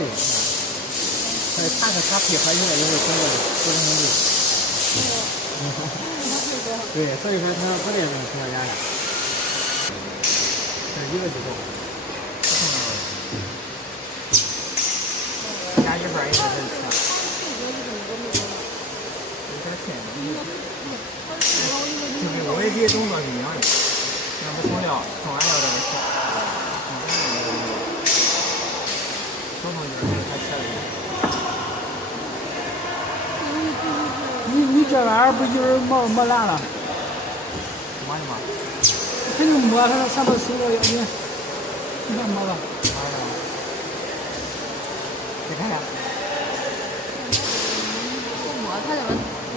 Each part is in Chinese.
对，他和他配合起来以后，整个沟通能力。对，所以说他不那种情况下，这一个就够。加一份也是吃。有点咸。就是我也给动作是一样的，要不送料，送完料再给吃。普通就是他吃的。你这玩意儿不就是磨烂了？磨的吗？肯定磨，它上头收了你看磨了。你看看。不磨，它这么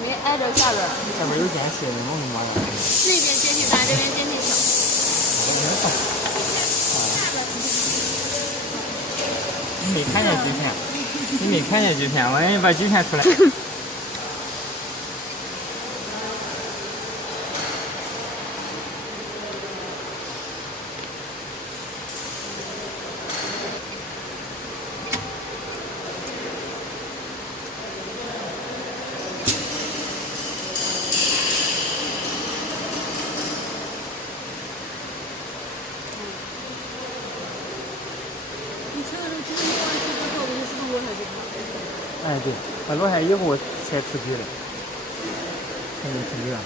没挨着下边。下边有间隙，容易磨了。这边间隙大，这边间隙小。你没看见锯片？你没看见锯片？我让你把锯片出来。哎，对，把落下以后才出局了，才能出局了。